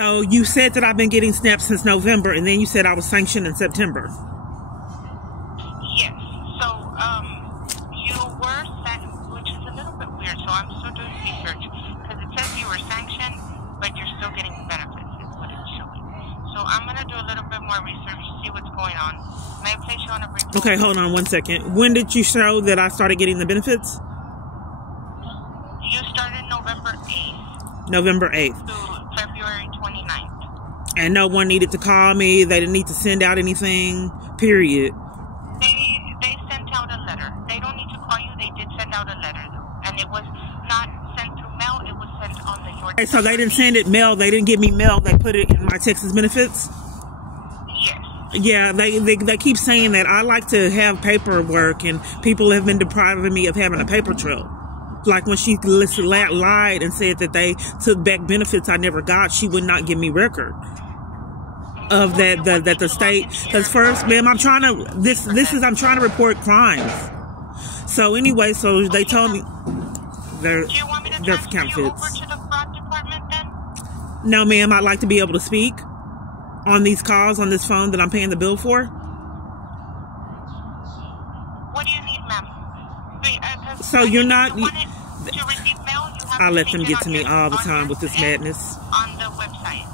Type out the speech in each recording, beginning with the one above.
So you said that I've been getting SNAP since November, and then you said I was sanctioned in September. Yes. So, you were sanctioned, which is a little bit weird. So I'm still doing research because it says you were sanctioned, but you're still getting benefits. Is what it's showing. So I'm gonna do a little bit more research, see what's going on. May I place you on a brief hold? Okay, hold on 1 second. When did you show that I started getting the benefits? You started November 8th. November 8th. To February 29th. And no one needed to call me. They didn't need to send out anything. Period. They sent out a letter. They don't need to call you. They did send out a letter, though. And it was not sent through mail. It was sent on the your. Okay, so they didn't send it mail. They didn't give me mail. They put it in my Texas benefits? Yes. Yeah, they keep saying that. I like to have paperwork, and people have been depriving me of having a paper trail. Like when she lied and said that they took back benefits I never got, she would not give me record of that the state. Because first, ma'am, I'm trying to I'm trying to report crimes. So anyway, so they told me they're counterfeits. Over to the fraud department then? No, ma'am, I'd like to be able to speak on these calls on this phone that I'm paying the bill for. What do you need, ma'am? So you're not. To receive mail, you have I let them get to me all the time with this madness. On the website.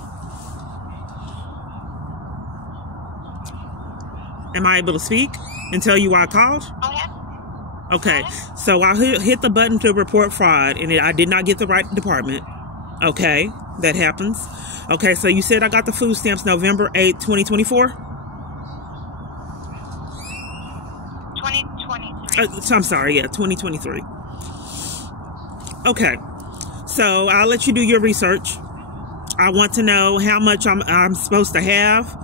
Am I able to speak and tell you why I called? Go ahead. Okay, so I hit the button to report fraud, and I did not get the right department. Okay, that happens. Okay, so you said I got the food stamps November 8th, 2024? 2023. I'm sorry, yeah, 2023. Okay, so I'll let you do your research. I want to know how much I'm supposed to have.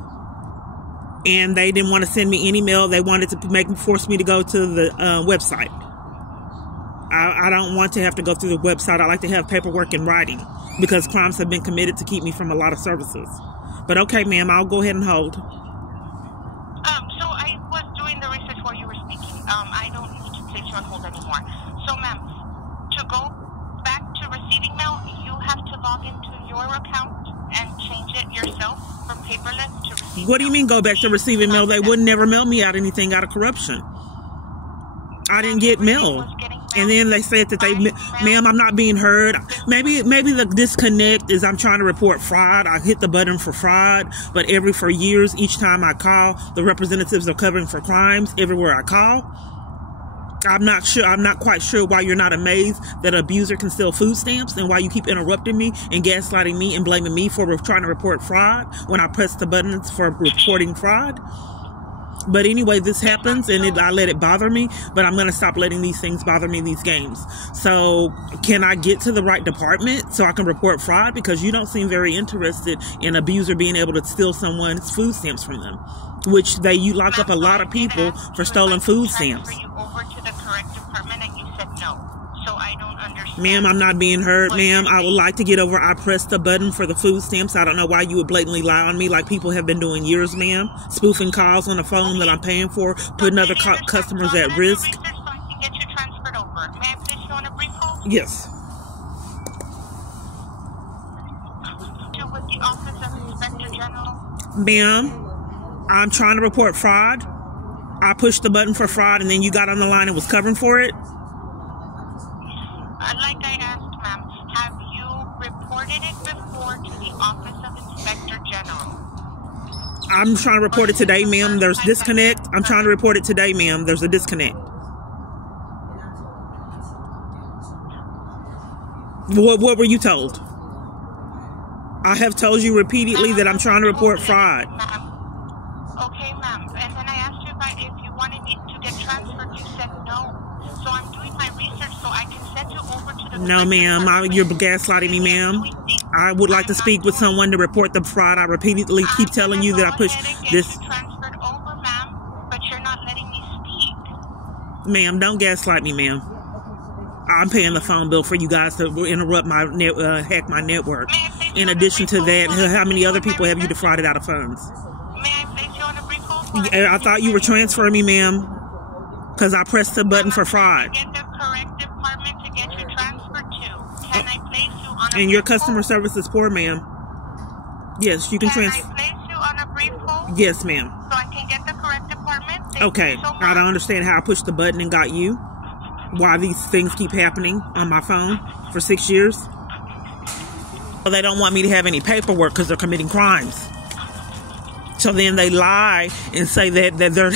And they didn't want to send me any mail. They wanted to force me to go to the website. I don't want to have to go through the website. I like to have paperwork in writing because crimes have been committed to keep me from a lot of services. But okay, ma'am, I'll go ahead and hold. So I was doing the research while you were speaking. I don't need to place you on hold anymore. So, ma'am, to go back to receiving mail, you have to log into your account and change it yourself from paperless to receiving. What do you mean go back to receiving mail? They would never mail me out anything out of corruption. I didn't get mail. And then they said that ma'am, I'm not being heard. Maybe the disconnect is I'm trying to report fraud. I hit the button for fraud, but for years, each time I call, the representatives are covering for crimes everywhere I call. I'm not quite sure why you're not amazed that an abuser can steal food stamps and why you keep interrupting me and gaslighting me and blaming me for trying to report fraud when I press the buttons for reporting fraud. But anyway, this happens and I let it bother me, but I'm going to stop letting these things bother me, these games. So can I get to the right department so I can report fraud? Because you don't seem very interested in abuser being able to steal someone's food stamps from them, which you lock up a lot of people for stolen food stamps. So I don't understand. Ma'am, I'm not being heard, ma'am. I would like to get over. I pressed the button for the food stamps. I don't know why you would blatantly lie on me like people have been doing years, ma'am. Spoofing calls on the phone that I'm paying for, putting other customers at risk. So I can get you transferred over. May I place you on a brief hold? Yes. With the Office of Inspector General. Ma'am, I'm trying to report fraud. I pushed the button for fraud and then you got on the line and was covering for it. Like I asked, ma'am, have you reported it before to the Office of Inspector General? I'm trying to report it today, ma'am. There's disconnect. I'm trying to report it today, ma'am. There's a disconnect. What were you told? I have told you repeatedly that I'm trying to report fraud. Okay, ma'am. And then I asked you if you wanted me to get transferred. You said no. So I'm doing my research so I can send you over to the... No, ma'am. You're gaslighting me, ma'am. I would like to speak with someone to report the fraud. I repeatedly keep telling you that I pushed this... transferred over, ma'am, but you're not letting me speak. Ma'am, don't gaslight me, ma'am. I'm paying the phone bill for you guys to interrupt my hack my network. In addition to that, how many other people have you defrauded out of funds? May I place you on a brief hold? I thought you were transferring me, ma'am, because I pressed the button for fraud. Get the correct department to get you transferred to. Can I place you on a And your customer service is poor, ma'am. Yes, you can transfer. Can I place you on a brief hold? Yes, ma'am. So I can get the correct department? Okay. I don't understand how I pushed the button and got you. Why these things keep happening on my phone for 6 years. Well, they don't want me to have any paperwork because they're committing crimes. So then they lie and say that they're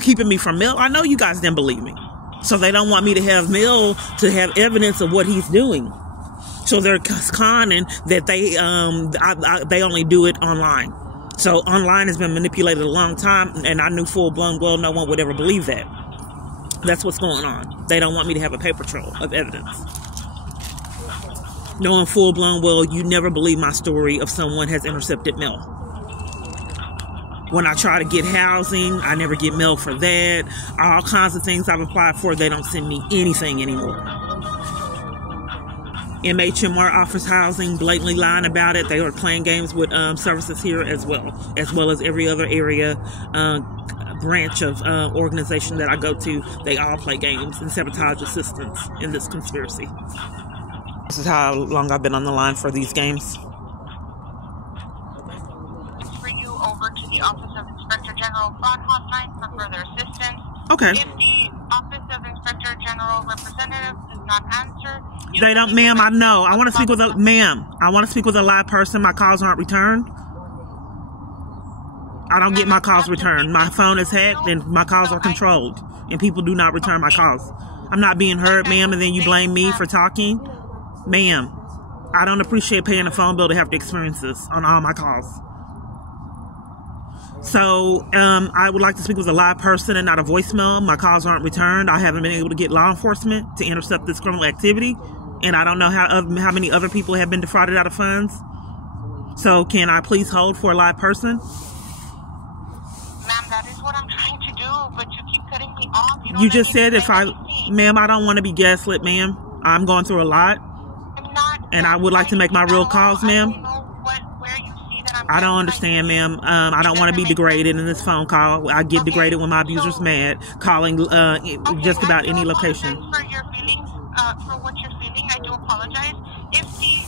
keeping me from mail. I know you guys didn't believe me. So they don't want me to have mail to have evidence of what he's doing. So they're conning that they only do it online. So online has been manipulated a long time, and I knew full-blown well no one would ever believe that. That's what's going on. They don't want me to have a paper trail of evidence. Knowing full-blown well you never believe my story of someone has intercepted mail. When I try to get housing, I never get mail for that. All kinds of things I've applied for, they don't send me anything anymore. MHMR offers housing, blatantly lying about it. They are playing games with services here as well as every other area, branch of organization that I go to. They all play games and sabotage assistance in this conspiracy. This is how long I've been on the line for these games. For you over to the Office of Inspector General Fraud Hotline for further assistance. Okay. If the Office of Inspector General representative does not answer, they don't, ma'am. I know. I want to speak with a ma'am. I want to speak with a live person. My calls aren't returned. I don't get my calls returned. My phone is hacked and my calls are controlled, and people do not return my calls. I'm not being heard, ma'am, and then you blame me for talking, ma'am. I don't appreciate paying a phone bill to have to experience this on all my calls. So, I would like to speak with a live person and not a voicemail. My calls aren't returned. I haven't been able to get law enforcement to intercept this criminal activity. And I don't know how many other people have been defrauded out of funds. So, can I please hold for a live person? Ma'am, that is what I'm trying to do, but you keep cutting me off. You just said ma'am, I don't want to be gaslit, ma'am. I'm going through a lot. I'm not. And I would like to make my real calls, ma'am. I don't understand, ma'am. I don't want to be degraded in this phone call. I get degraded when my abuser's mad, calling just about any location. For your feelings, for what you're feeling, I do apologize. If the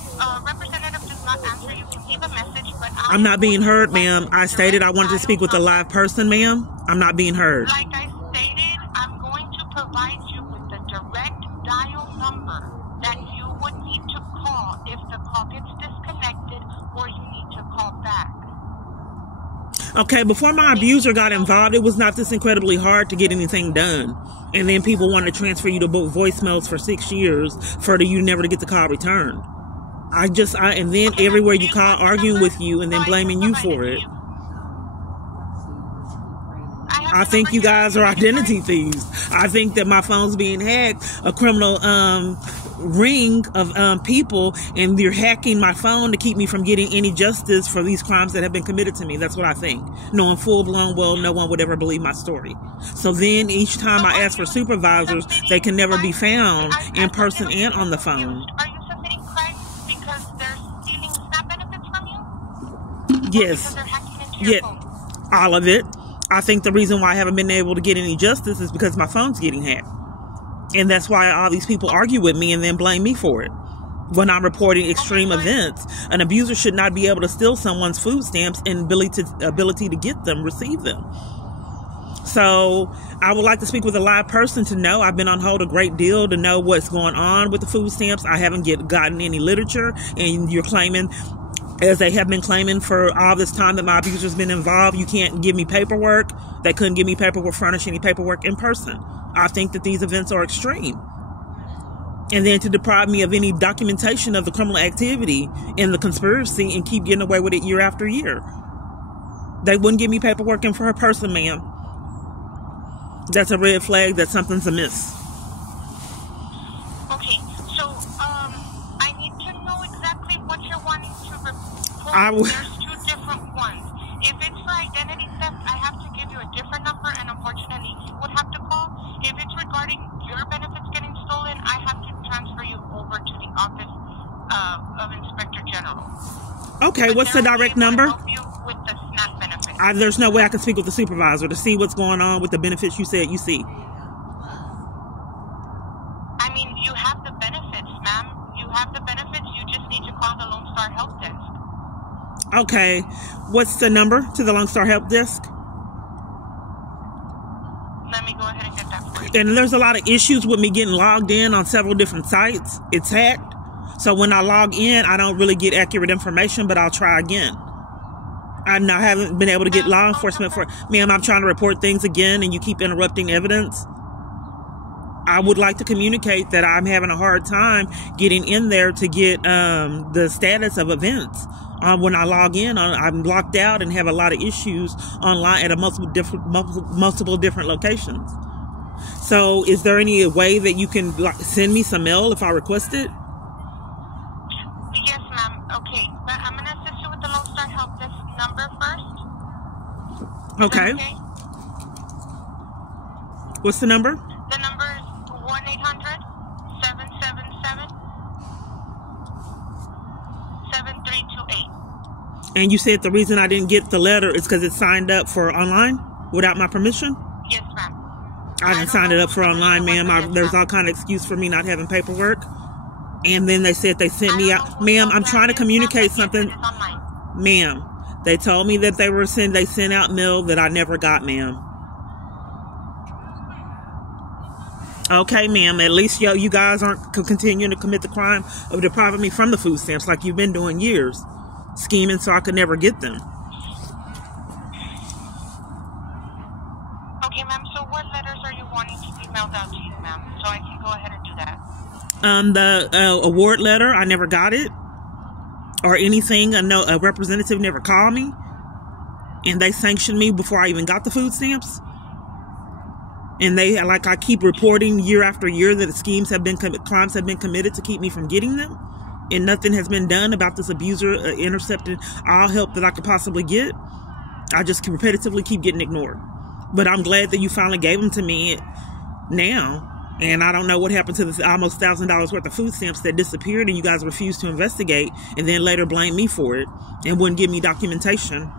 representative does not answer, you can leave a message. But I'm not being heard, ma'am. I stated I wanted to speak with a live person, ma'am. I'm not being heard. Like I stated, I'm going to provide you with the direct dial number that you would need to call if the call gets disconnected or you need to call back. Okay, before my abuser got involved, it was not this incredibly hard to get anything done. And then people want to transfer you to book voicemails for 6 years for you never to get the call returned. And then everywhere you call, arguing with you and then blaming you for it. I think you guys are identity thieves. I think that my phone's being hacked, a criminal ring of people, and you're hacking my phone to keep me from getting any justice for these crimes that have been committed to me. That's what I think. Knowing full-blown well no one would ever believe my story. So then each time I ask for supervisors, they can never be found in person and on the phone. Are you submitting crimes because they're stealing SNAP benefits from you? Yes. Yeah, all of it. I think the reason why I haven't been able to get any justice is because my phone's getting hacked. And that's why all these people argue with me and then blame me for it. When I'm reporting extreme events, an abuser should not be able to steal someone's food stamps and ability to get them, receive them. So I would like to speak with a live person to know. I've been on hold a great deal to know what's going on with the food stamps. I haven't gotten any literature, and you're claiming, as they have been claiming for all this time that my abuser's been involved, you can't give me paperwork. They couldn't give me paperwork, furnish any paperwork in person. I think that these events are extreme. And then to deprive me of any documentation of the criminal activity in the conspiracy and keep getting away with it year after year. They wouldn't give me paperwork in for her person, ma'am. That's a red flag that something's amiss. Okay, so I need to know exactly what you're wanting to report. There's two different ones. If it's for identity theft, I have to give you a different number, and unfortunately you would have to call. If it's regarding your benefits getting stolen, I have to transfer you over to the Office of Inspector General. Okay, but what's the direct number? Help you with the SNAP benefits. There's no way I can speak with the supervisor to see what's going on with the benefits you said you see. I mean, you have the benefits, ma'am. You have the benefits. You just need to call the Lone Star Help Desk. Okay. What's the number to the Lone Star Help Desk? Let me go ahead and get that for you. And there's a lot of issues with me getting logged in on several different sites. It's hacked. So when I log in, I don't really get accurate information, but I'll try again. I haven't been able to get law enforcement for... Ma'am, I'm trying to report things again, and you keep interrupting evidence. I would like to communicate that I'm having a hard time getting in there to get the status of events. When I log in, I'm locked out and have a lot of issues online at multiple different locations. So is there any way that you can send me some mail if I request it? Yes, ma'am. Okay, but I'm going to assist you with the Lone Star Help Desk number first. Okay. Okay. What's the number? The number is 1-800-777-7328. And you said the reason I didn't get the letter is because it's signed up for online without my permission? Yes, ma'am. I didn't sign it up for online, ma'am. There's all kind of excuse for me not having paperwork. And then they said they sent me out. Ma'am, I'm trying to communicate something. Ma'am, they told me that they sent out mail that I never got, ma'am. Okay, ma'am, at least you guys aren't continuing to commit the crime of depriving me from the food stamps like you've been doing years. Scheming so I could never get them. Okay, ma'am, so what letters are you wanting to be mailed out to you, ma'am? So I can go ahead and do that. The award letter, I never got it. Or anything. A representative never called me. And they sanctioned me before I even got the food stamps. And I keep reporting year after year that crimes have been committed to keep me from getting them. And nothing has been done about this abuser intercepting all help that I could possibly get. I just repetitively keep getting ignored. But I'm glad that you finally gave them to me now. And I don't know what happened to the almost $1,000 worth of food stamps that disappeared, and you guys refused to investigate and then later blamed me for it and wouldn't give me documentation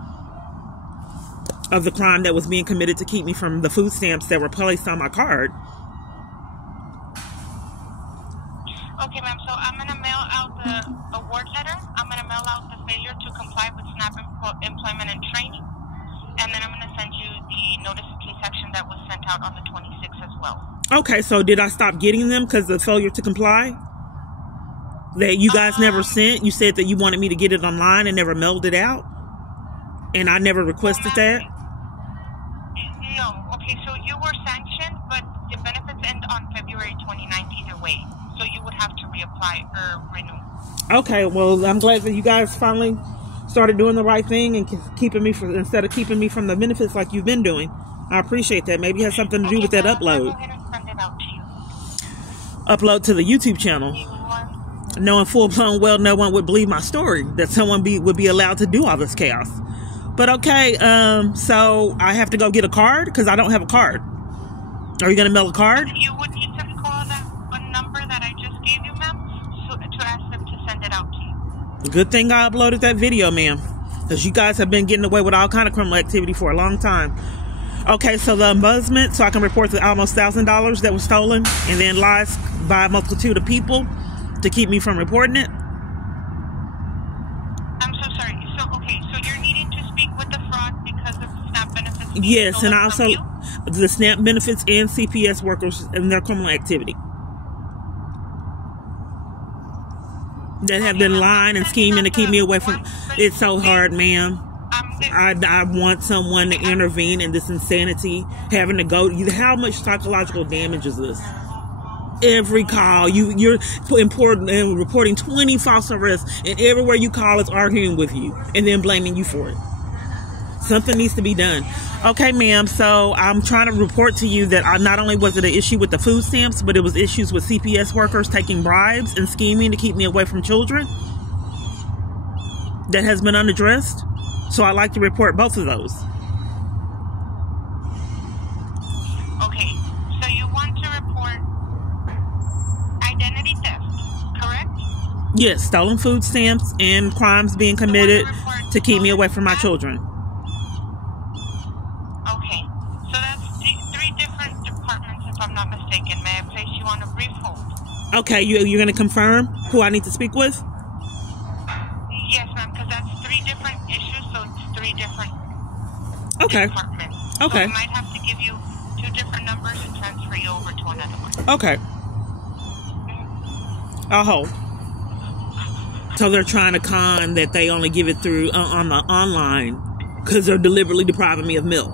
of the crime that was being committed to keep me from the food stamps that were placed on my card. Okay, ma'am, so I'm going to mail out the award letter. I'm going to mail out the failure to comply with SNAP employment and training. And then I'm going to send you the notice of case action that was sent out on the 26th as well. Okay, so did I stop getting them because of the failure to comply? That you guys never sent? You said that you wanted me to get it online and never mailed it out? And I never requested that? No. Okay, so you were sanctioned, but the benefits end on February 29th either way. So you would have to reapply or renew. Okay, well, I'm glad that you guys finally started doing the right thing and instead of keeping me from the benefits like you've been doing. I appreciate that. Maybe it has something to do with that upload. Go ahead and send it out to you. Upload to the YouTube channel. Knowing full-blown well no one would believe my story that someone would be allowed to do all this chaos. But okay, so I have to go get a card because I don't have a card. Are you going to mail a card? You would need to call a number that I just gave you, ma'am, to ask them to send it out to you. Good thing I uploaded that video, ma'am, because you guys have been getting away with all kind of criminal activity for a long time. Okay, so the ombudsman, so I can report the almost $1,000 that was stolen and then lies by a multitude of people to keep me from reporting it. I'm so sorry. So you're needing to speak with the fraud because of the SNAP benefits. Yes, and also the SNAP benefits and CPS workers and their criminal activity that have been lying and scheming to keep me away from. It's so hard, ma'am. I want someone to intervene in this insanity. Having to go. How much psychological damage is this? Every call, you're reporting 20 false arrests, and everywhere you call, it's arguing with you and then blaming you for it. Something needs to be done. Okay, ma'am. So I'm trying to report to you that not only was it an issue with the food stamps, but it was issues with CPS workers taking bribes and scheming to keep me away from children. That has been unaddressed. So I'd like to report both of those. Okay, so you want to report identity theft, correct? Yes, stolen food stamps and crimes being committed to keep me away from my children. Okay, so that's three different departments, if I'm not mistaken. May I place you on a brief hold? Okay, you're going to confirm who I need to speak with? Yes, ma'am, because that's three different different issues, so it's 3 different departments. Okay. So I might have to give you 2 different numbers and transfer you over to another one. Okay. I'll hold. So they're trying to con that they only give it through on the online because they're deliberately depriving me of milk.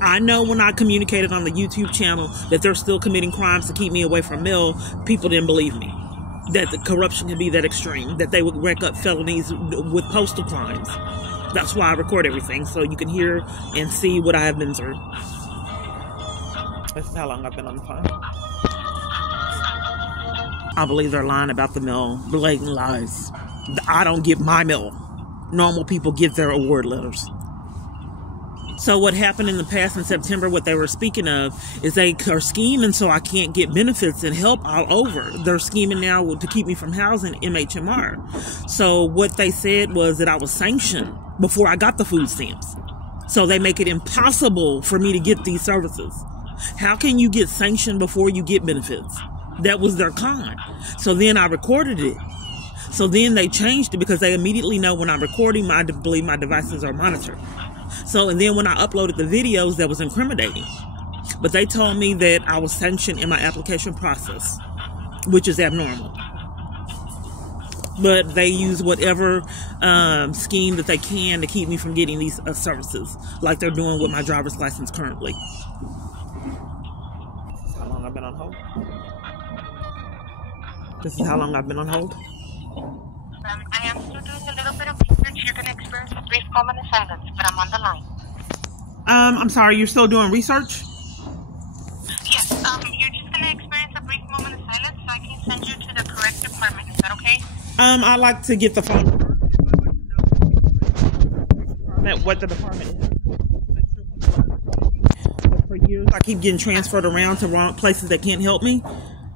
I know when I communicated on the YouTube channel that they're still committing crimes to keep me away from milk, people didn't believe me. That the corruption can be that extreme, that they would rack up felonies with postal crimes. That's why I record everything, so you can hear and see what I have been through. This is how long I've been on the phone. I believe they're lying about the mill. Blatant lies. I don't get my mill. Normal people get their award letters. So what happened in the past in September, what they were speaking of, is they are scheming so I can't get benefits and help all over. They're scheming now to keep me from housing MHMR. So what they said was that I was sanctioned before I got the food stamps. So they make it impossible for me to get these services. How can you get sanctioned before you get benefits? That was their con. So then I recorded it. So then they changed it because they immediately know when I'm recording, I believe my devices are monitored. So, and then when I uploaded the videos, that was incriminating. But they told me that I was sanctioned in my application process, which is abnormal. But they use whatever scheme that they can to keep me from getting these services, like they're doing with my driver's license currently. How long I've been on hold? This is how long I've been on hold? I am still doing a little bit of research. You're going to experience a brief moment of silence, but I'm on the line. I'm sorry, you're still doing research? Yes, you're just going to experience a brief moment of silence so I can send you to the correct department. Is that okay? I'd like to get the phone. What the department is. For years, I keep getting transferred around to wrong places that can't help me.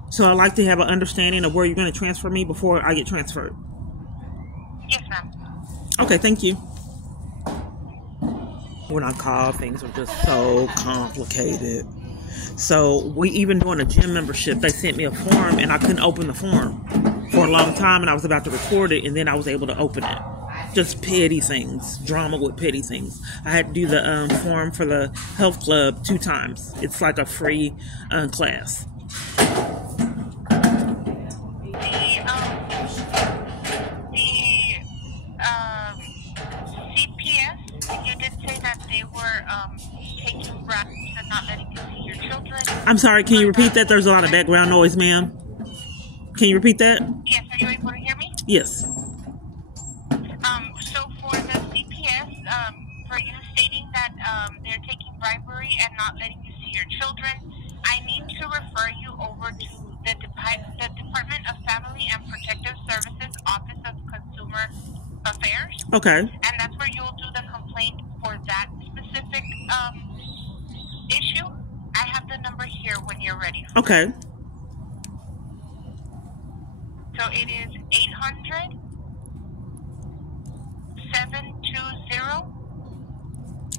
So I'd like to have an understanding of where you're going to transfer me before I get transferred. Yes, ma'am. Okay, thank you. When I call, things are just so complicated. So we even doing a gym membership, they sent me a form and I couldn't open the form for a long time, and I was about to record it and then I was able to open it. Just petty things, drama with petty things. I had to do the form for the health club 2 times. It's like a free class. CPS, you did say that they were taking bribes and not letting you see your children. I'm sorry, can you repeat that? There's a lot of background noise, ma'am. Can you repeat that? Yes, are you able to hear me? Yes. So for the CPS, for you stating that they're taking bribery and not letting you see your children, I need to refer you over to the Department of Family and Protective Services Office of Consumer Affairs. Okay. And that's where you'll do the complaint for that specific issue. I have the number here when you're ready. Okay. So it is 800 720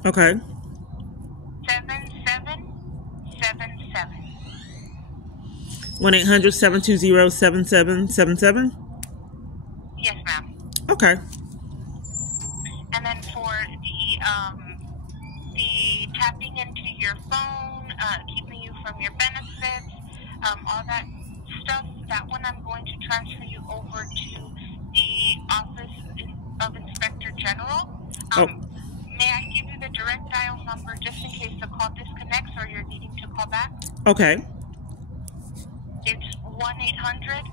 Okay. 7777. 1-800-720-7777? Yes, ma'am. Okay. And then for the tapping into your phone, keeping you from your benefits, all that stuff, that one I'm going to transfer you over to the Office of Inspector General. May I give you the direct dial number just in case the call disconnects or you're needing to call back? Okay. It's 1-800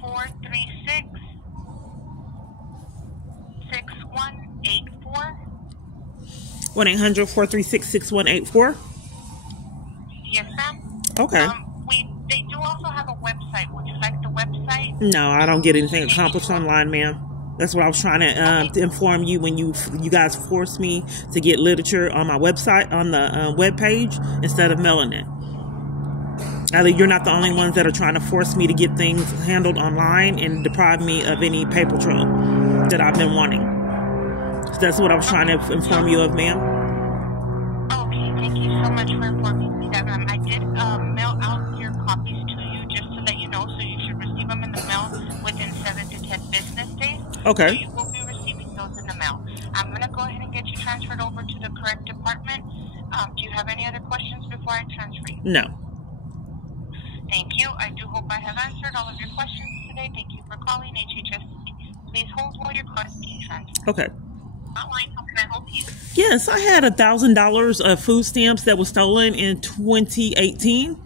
436 6184. 1-800-436-6184? Yes, ma'am. Okay. They do also have a website. Would you like the website? No, I don't get anything accomplished online, ma'am. That's what I was trying to inform you when you guys forced me to get literature on my website, on the web page, instead of mailing it. You're not the only ones that are trying to force me to get things handled online and deprive me of any paper trail that I've been wanting. So that's what I was trying to inform you of, ma'am. Okay, thank you so much for informing me that, ma'am. I did mail out your copies to you just to let you know, so you should receive them in the mail within 7 to 10 business days. Okay. So you will be correct department. Do you have any other questions before I transfer you? No. Thank you. I do hope I have answered all of your questions today. Thank you for calling HHS. Please hold while your call is being transferred. Okay. Hotline, how can I help you? Yes, I had $1,000 of food stamps that was stolen in 2018.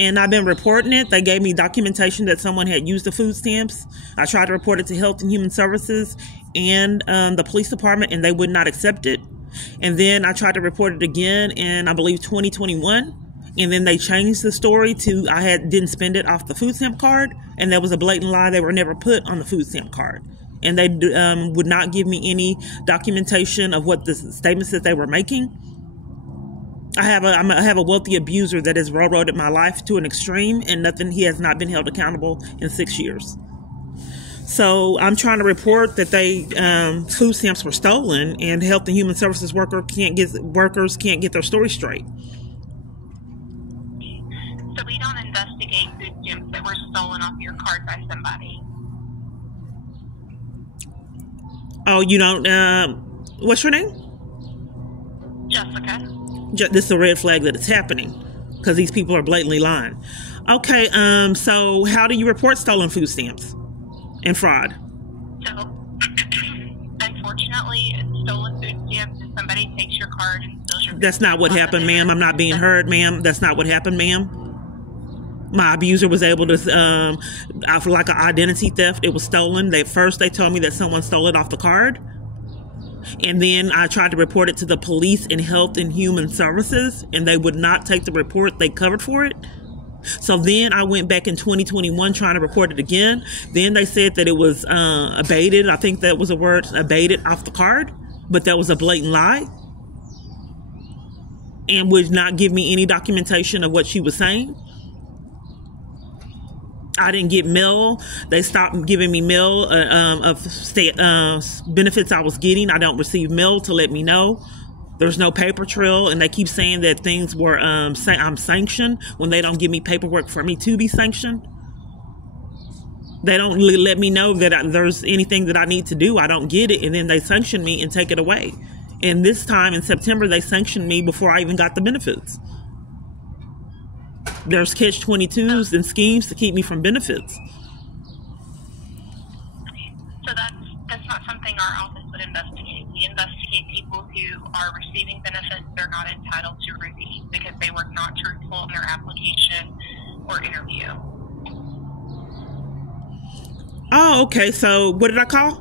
And I've been reporting it. They gave me documentation that someone had used the food stamps. I tried to report it to Health and Human Services and the police department, and they would not accept it. And then I tried to report it again in, I believe, 2021. And then they changed the story to didn't spend it off the food stamp card. And that was a blatant lie. They were never put on the food stamp card. And they would not give me any documentation of what the statements that they were making. I have a wealthy abuser that has railroaded my life to an extreme, and he has not been held accountable in 6 years. So I'm trying to report that food stamps were stolen, and Health and Human Services workers can't get their story straight. So we don't investigate food stamps that were stolen off your card by somebody. Oh, you don't? What's your name? Jessica. This is a red flag that it's happening because these people are blatantly lying. Okay, so how do you report stolen food stamps and fraud? So, unfortunately, stolen food stamps, if somebody takes your card and steals your... That's not what happened, ma'am. I'm not being heard, ma'am. That's not what happened, ma'am. My abuser was able to, for like an identity theft, it was stolen. First they told me that someone stole it off the card. And then I tried to report it to the police and Health and Human Services, and they would not take the report. They covered for it. So then I went back in 2021 trying to report it again. Then they said that it was abated. I think that was a word, abated off the card. But that was a blatant lie. And would not give me any documentation of what she was saying. I didn't get mail. They stopped giving me mail of benefits I was getting. I don't receive mail to let me know. There's no paper trail, and they keep saying that things were I'm sanctioned when they don't give me paperwork for me to be sanctioned. They don't really let me know that there's anything that I need to do. I don't get it, and then they sanction me and take it away. And this time in September, they sanctioned me before I even got the benefits. There's catch-22s and schemes to keep me from benefits. So that's not something our office would investigate. We investigate people who are receiving benefits they're not entitled to receive because they were not truthful in their application or interview. Oh, okay. So what did I call?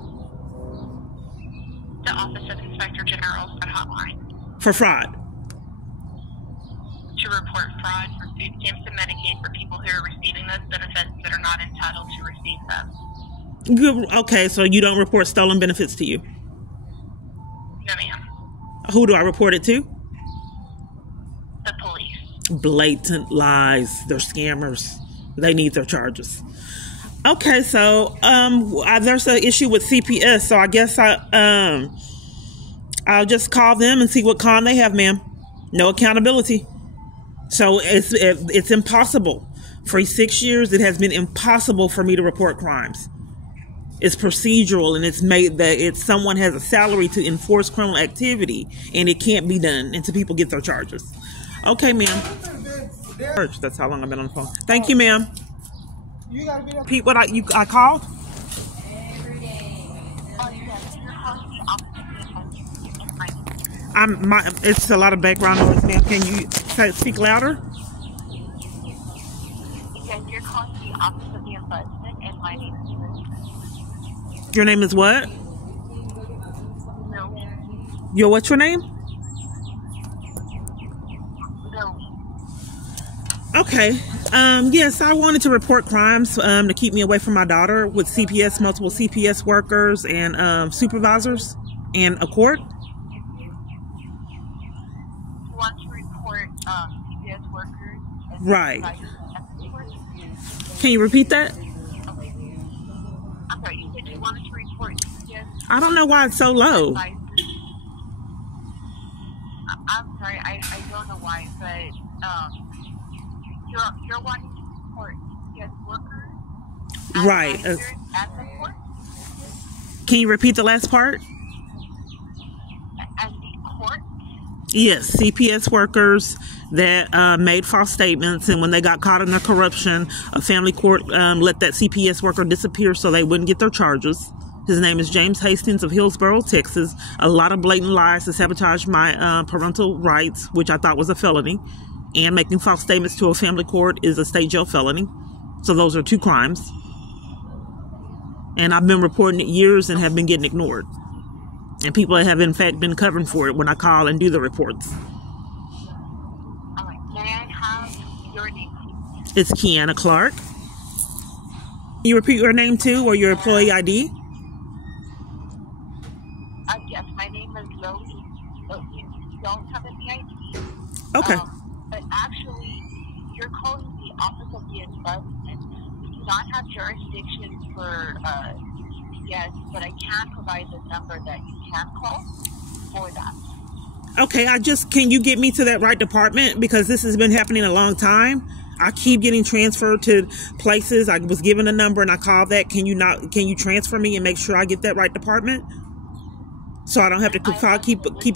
The Office of Inspector General's hotline. For fraud. To report fraud for food stamps and Medicaid for people who are receiving those benefits that are not entitled to receive them. Good. Okay, so you don't report stolen benefits to you? No, ma'am. Who do I report it to? The police. Blatant lies. They're scammers. They need their charges. Okay, so there's an issue with CPS, so I guess I'll just call them and see what con they have, ma'am. No accountability. So it's impossible. For 6 years, it has been impossible for me to report crimes. It's procedural, and it's made that someone has a salary to enforce criminal activity, and it can't be done until people get their charges. Okay, ma'am. That's how long I've been on the phone. Thank you, ma'am. Repeat what I called. It's a lot of background noise, ma'am. Can you speak louder? Yes, you're calling the Office of the Ombudsman, and my name is Liz. Your name is what? No. What's your name? No. Okay. Yes, I wanted to report crimes to keep me away from my daughter with CPS, multiple CPS workers and supervisors and a court. Want to report CPS workers? Right. Can you repeat that? Okay. I'm sorry, you said you wanted to report CPS? I don't know why it's so low. I'm sorry, I don't know why, but you're wanting to report CPS workers? Right. At the court? Can you repeat the last part? At the court? Yes, CPS workers that made false statements, and when they got caught in their corruption, a family court let that CPS worker disappear so they wouldn't get their charges. His name is James Hastings of Hillsboro, Texas. A lot of blatant lies to sabotage my parental rights, which I thought was a felony, and making false statements to a family court is a state jail felony. So those are 2 crimes. And I've been reporting it years and have been getting ignored. And people have, in fact, been covering for it when I call and do the reports. All right. May I have your name, please? It's Kiana Clark. Can you repeat your name, too, or your employee ID? Yes, my name is Lodi. You don't have any ID. Okay. But actually, you're calling the Office of the Ombudsman. We do not have jurisdiction for CPS, but I can provide the number that you can call for that. Okay, can you get me to that right department? Because this has been happening a long time. I keep getting transferred to places. I was given a number and I called that. Can you transfer me and make sure I get that right department? So I don't have to keep